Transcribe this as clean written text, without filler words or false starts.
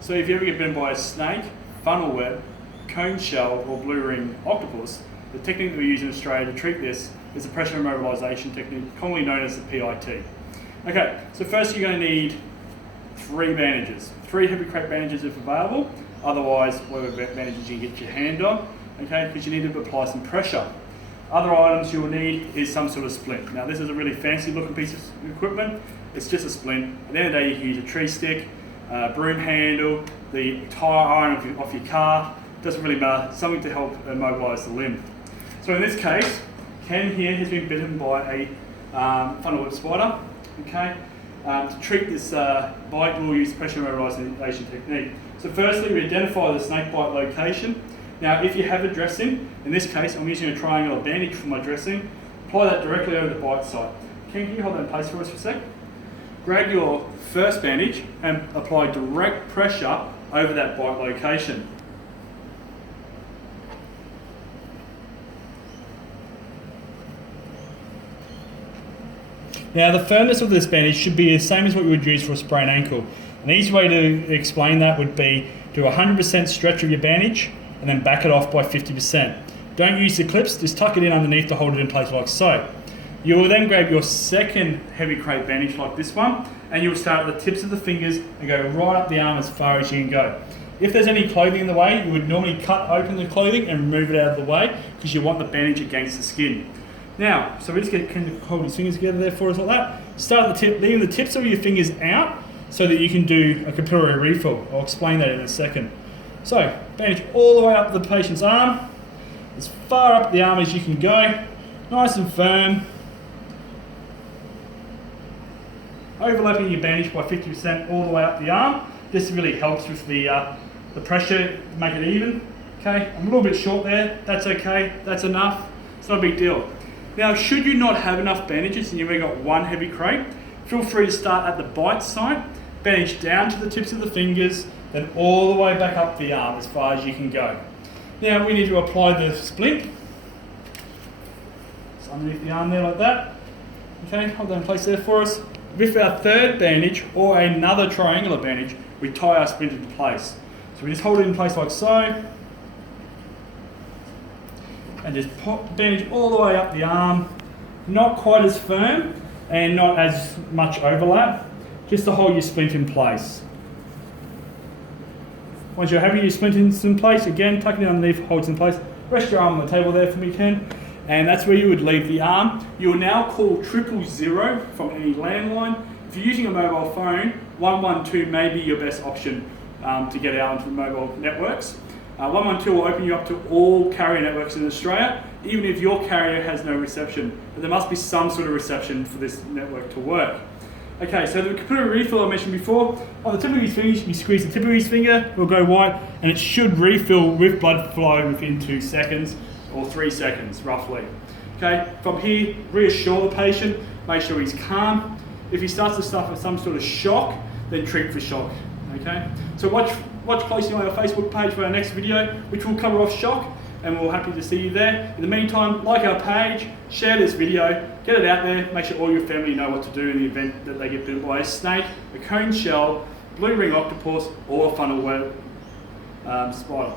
So if you ever get bitten by a snake, funnel web, cone shell, or blue ring octopus, the technique that we use in Australia to treat this is a pressure immobilisation technique, commonly known as the PIT. Okay, so first you're going to need 3 bandages. 3 heavy crack bandages if available, otherwise whatever bandages you can get your hand on, okay, because you need to apply some pressure. Other items you'll need is some sort of splint. Now this is a really fancy looking piece of equipment, it's just a splint. At the end of the day you can use a tree stick, broom handle, the tyre iron off your car, doesn't really matter, something to help immobilise the limb. So in this case, Ken here has been bitten by a funnel web spider. Okay, to treat this bite, we'll use pressure immobilisation technique. So firstly, we identify the snake bite location. Now, if you have a dressing, in this case, I'm using a triangular bandage for my dressing. Apply that directly over the bite site. Can you hold that in place for us for a sec? Grab your first bandage and apply direct pressure over that bite location. Now the firmness of this bandage should be the same as what you would use for a sprained ankle. An easy way to explain that would be do a 100% stretch of your bandage and then back it off by 50%. Don't use the clips, just tuck it in underneath to hold it in place like so. You will then grab your second heavy crate bandage like this one and you will start at the tips of the fingers and go right up the arm as far as you can go. If there's any clothing in the way, you would normally cut open the clothing and remove it out of the way because you want the bandage against the skin. Now, so we just can hold his fingers together there for us like that. Start at the tip, leaving the tips of your fingers out so that you can do a capillary refill. I'll explain that in a second. So, bandage all the way up the patient's arm, as far up the arm as you can go, nice and firm. Overlapping your bandage by 50% all the way up the arm. This really helps with the pressure, make it even. Okay, I'm a little bit short there, that's okay, that's enough, it's not a big deal. Now, should you not have enough bandages and you've only got 1 heavy crate, feel free to start at the bite site, bandage down to the tips of the fingers, then all the way back up the arm as far as you can go. Now we need to apply the splint. It's underneath the arm there like that. Okay, hold that in place there for us. With our third bandage or another triangular bandage, we tie our splint into place. So we just hold it in place like so. And just bandage all the way up the arm, not quite as firm and not as much overlap, just to hold your splint in place. Once you're happy your splint is in place, again, tuck it underneath, hold it in place, rest your arm on the table there for me, Ken, and that's where you would leave the arm. You will now call 000 from any landline. If you're using a mobile phone, 112 may be your best option to get out onto mobile networks. 112 will open you up to all carrier networks in Australia, even if your carrier has no reception. But there must be some sort of reception for this network to work. Okay, so the capillary refill I mentioned before, on the tip of his finger, you squeeze the tip of his finger, it will go white, and it should refill with blood flow within 2 seconds, or 3 seconds, roughly. Okay, from here, reassure the patient, make sure he's calm. If he starts to suffer some sort of shock, then treat for shock. Okay, so watch closely on our Facebook page for our next video, which will cover off shock, and we're happy to see you there. In the meantime, like our page, share this video, get it out there, make sure all your family know what to do in the event that they get bitten by a snake, a cone shell, blue ring octopus, or a funnel web spider.